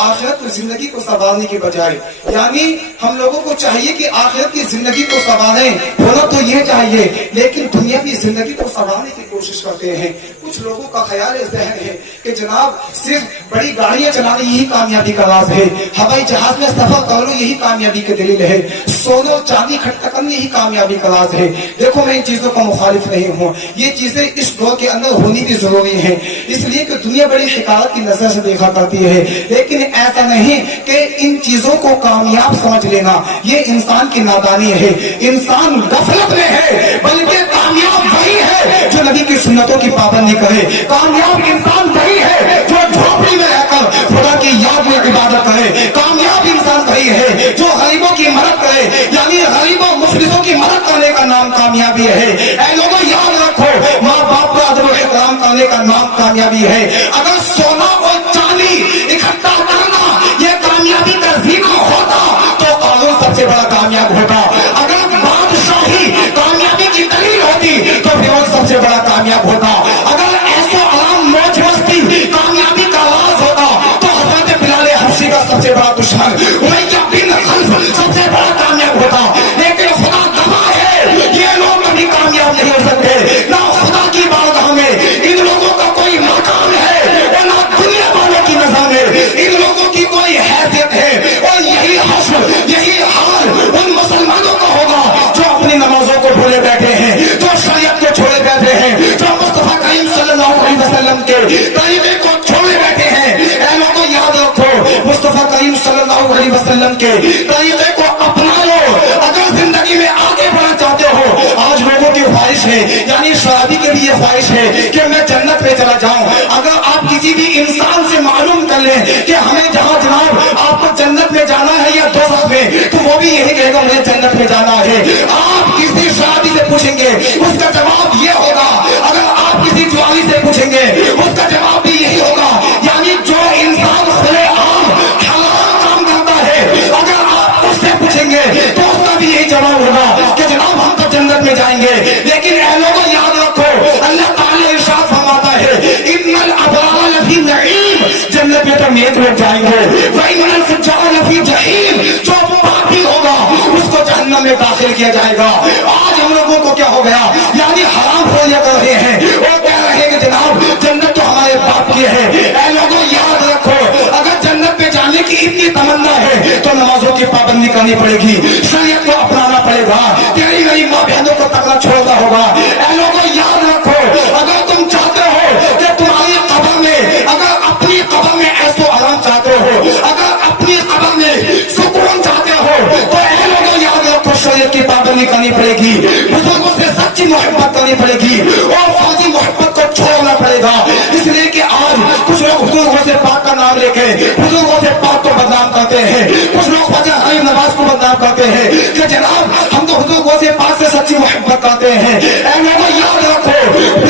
आखिरत की जिंदगी को संवारने के बजाय, यानी हम लोगों को चाहिए कि आखिरत की जिंदगी को संवारें, होना तो ये चाहिए, लेकिन दुनिया की जिंदगी को संवारने की कोशिश करते हैं। कुछ लोगों का ख्याल जहन है कि जनाब सिर्फ बड़ी गाड़ियां चलाना यही कामयाबी का राज है, हवाई जहाज में सफर कर लो यही कामयाबी की दलील है, सोनो चांदी इकट्ठा करना यही कामयाबी का राज है। देखो मैं इन चीजों का मुखालिफ नहीं हूँ, ये चीजें इस दौर के अंदर होनी भी जरूरी है, इसलिए कि दुनिया बड़ी हिकारत की नजर से देखा करती है, लेकिन ऐसा नहीं कि इन चीजों को कामयाब समझ लेना, ये इंसान की नादानी है, इंसान गफलत में है। बल्कि कामयाब वही है जो नबी की सुन्नतों की पाबंदी करे, कामयाब इंसान वही है जो झोपड़ी में रहकर खुदा की याद में इबादत करे, कामयाब इंसान वही है जो गरीबों की मदद करे, यानी गरीबों मुफलिसों की मदद करने का नाम कामयाबी है। ऐ लोगों याद रखो, माँ बाप का अदब इकराम करने का नाम कामयाबी है। अगर सोना और चांदी इकट्ठा करना ये कामयाबी का जीना होता तो कानून सबसे बड़ा कामयाब होता, अगर बादशाही कामयाबी की दलील होती तो फिर सबसे बड़ा कामयाब होता, अगर ऐसा आराम मौज मस्ती कामयाबी का राज होता तो हज़रत बिलाल हबशी का सबसे बड़ा दुश्मन उमय्या बिन खल्फ सबसे बड़ा कामयाब होता। लेकिन खुदा गवाह है ये लोग कभी कामयाब नहीं हो सकते, ना खुदा की बारगाह में इन लोगों का कोई मकाम है और ना दुनिया वालों की नजर में इन लोगों की कोई हैसियत है। और यही हश्र यही हाल उन मुसलमानों का होगा जो अपनी नमाजों को भूले बैठे हैं, जो शरीयत को छोड़े बैठे हैं, जो मुस्तफा करीम सल्लल्लाहु अलैहि वसल्लम के तरीके को छोड़े बैठे हैं। ऐ लोगों याद रखो, मुस्तफा करीम सल्लल्लाहु अलैहि वसल्लम के तरीके को अपना लो अगर जिंदगी में आगे बढ़ना चाहते हो। आज लोगों की ख्वाहिश है, यानी शराबी के भी ये ख्वाहिश है कि मैं जन्नत पे चला जाऊं। अगर आप किसी भी इंसान से मालूम कर लें कि हमें जहां जनाब आपको जन्नत में जाना है या दोज़ख में, तो वो भी यही कहेगा मुझे जन्नत में जाना है। आप किसी शराबी से पूछेंगे उसका जवाब ये होगा, अगर आप किसी जुआरी से पूछेंगे उसका जवाब भी यही होगा, यानी जो इंसान खुलेआम हलाल काम करता है अगर आप उससे पूछेंगे तो उसका भी यही जवाब होगा कि जनाब हम तो जन्नत में जाएंगे। लेकिन ऐ लोगों याद रखो, अल्लाह ताला इरशाद फरमाता है इन्नल अबरार लफी नईम, जन्नत में तो नेक लोग जाएंगे, व इन्नल फुज्जार लफी जहीम, जो पापी होगा उसको जहन्नम में दाखिल किया जाएगा। आज हम लोगों को क्या हो गया, यानी हराम खोलिया कर रहे हैं और कह रहे हैं कि जनाब जन्नत तो हमारे बाप की है। ऐ लोगों याद रखो, अगर जन्नत में जाने की इतनी तमन्ना है तो नमाजों की पाबंदी करनी पड़ेगी, शरीयत को अपनाना पड़ेगा, तेरी मेरी माँ बहनों को तकना छोड़ना होगा। ऐ लोगों याद रखो, अगर तुम चाहते हो कि तुम्हारी कब्र में, अगर अपनी कब्र में ऐसो आराम चाहते हो, अगर अपनी कब्र में सुकून चाहते हो, तो ऐ लोगों याद रखो शरीयत की पाबंदी करनी पड़ेगी, बुजुर्गों से सच्ची मोहब्बत करनी पड़ेगी और फौजी मोहब्बत को छोड़ना पड़ेगा। इसलिए कि आज कुछ लोग बुजुर्गों से पाक का नाम लेके बुजुर्गों से पाक को बदनाम करते हैं, कुछ लोग फजर हरीम नमाज को बदनाम करते हैं कि जनाब हम तो बुजुर्गों से पाक से सच्ची मोहब्बत करते हैं। ऐ लोगों याद रखो,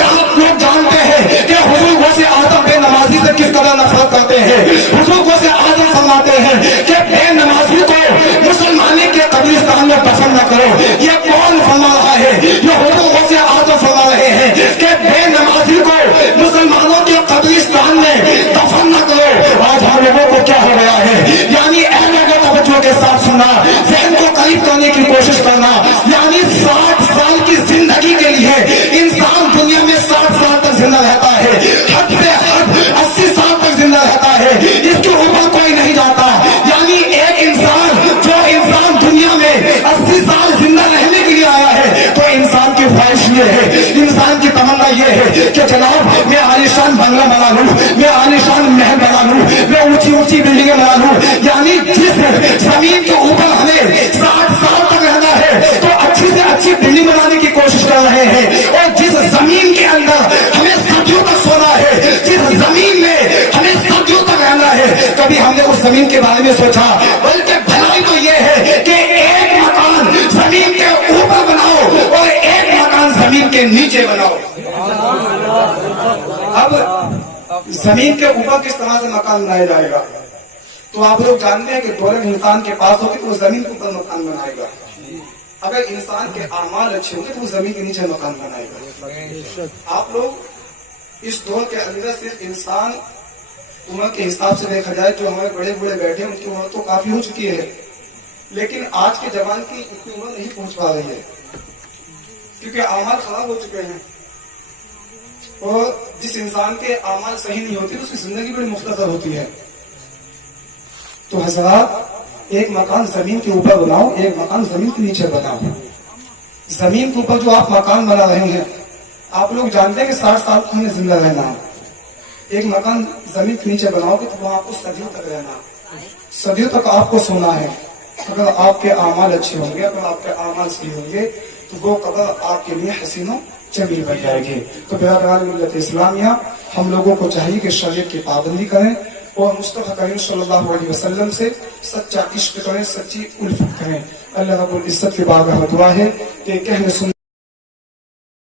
आप लोग जानते हैं कि बुजुर्गों से आदम बेनमाजी से किस कदर नफरत करते हैं, बुजुर्गों से आदम फरमाते हैं कि बेनमाजी को मुसलमानी के कब्रिस्तान में दफन न करो। ये कौन फरमा रहा है, ये बुजुर्गों से आदम फरमा रहे हैं कि बेनमाजी को मुसलमानों के कब्रिस्तान में दफन न करो। आज हम लोगों को क्या हो गया है, यानी ऐ लोगों को बच्चों के साथ सुनना, जहन को करीब करने की कोशिश करना, यानी 60 साल की जिंदगी के लिए इंसान दुनिया में 60 साल तक जिंदा रहता है, हद से हद 80 साल तक जिंदा रहता है, इसके ऊपर कोई नहीं जाता। यानी एक इंसान, जो इंसान दुनिया में 80 साल जिंदा रहने के लिए आया है, तो इंसान की ख्वाहिश ये है, इंसान की तमन्ना ये है कि जनाब मैं आलिशान बंगला बना लूं, मैं आलिशान महल बना लूं, मैं ऊंची ऊंची बिल्डिंगें बना लूं। यानी जिस जमीन के ऊपर हमें 60 साल तक रहना है तो अच्छी से अच्छी बिल्डिंग बनाने की कोशिश कर रहे हैं, और जिस जमीन के अंदर हमें सदियों तक सोना है, जिस जमीन में हमें सदियों तक रहना है, कभी हमने उस जमीन के बारे में सोचा? बल्कि भलाई तो ये है कि एक मकान जमीन के ऊपर बनाओ और एक मकान जमीन के नीचे बनाओ। अब जमीन के ऊपर किस तरह से मकान बनाया जाएगा, तो आप लोग जानते हैं कि दौलत इंसान के पास होगी तो वो जमीन के ऊपर मकान बनाएगा, अगर इंसान के आमाल अच्छे होंगे तो वो जमीन के नीचे मकान बनाएगा। आप लोग इस दौर के अंदर सिर्फ इंसान عمر کے حساب سے دیکھا جائے جو ہمارے بڑے بوڑھے بیٹھے ہیں ان کی عمر تو کافی ہو چکی ہے، لیکن آج کے جوان کی اتنی عمر نہیں پہنچ پا رہی ہے کیونکہ اعمال خراب ہو چکے ہیں، اور جس انسان کے اعمال صحیح نہیں ہوتے تو اس کی زندگی بڑی مختصر ہوتی ہے۔ تو حضرات ایک مکان زمین کے اوپر بناؤ، ایک مکان زمین کے نیچے بناؤ۔ زمین کے اوپر جو آپ مکان بنا رہے ہیں، آپ لوگ جانتے ہیں کہ 60 سال تک ہمیں زندہ رہنا ہے۔ ایک مکان زمین کے نیچے بناؤ گے تو وہاں آپ کو صدیوں تک رہنا ہے، صدیوں تک آپ کو سونا ہے۔ اگر آپ کے اعمال اچھے ہوں گے، اگر آپ کے اعمال صحیح ہوں گے تو وہ قبر آپ کے لیے حسین و جمیل بن جائے گی۔ تو برادران ملت اسلامیہ، ہم لوگوں کو چاہیے کہ شریعت کی پابندی کریں اور مصطفیٰ کریم صلی اللہ علیہ وسلم سے سچا عشق کریں، سچی الفت کریں۔ اللہ رب العزت کی بارگاہ میں دعا ہے کہ کہنے سن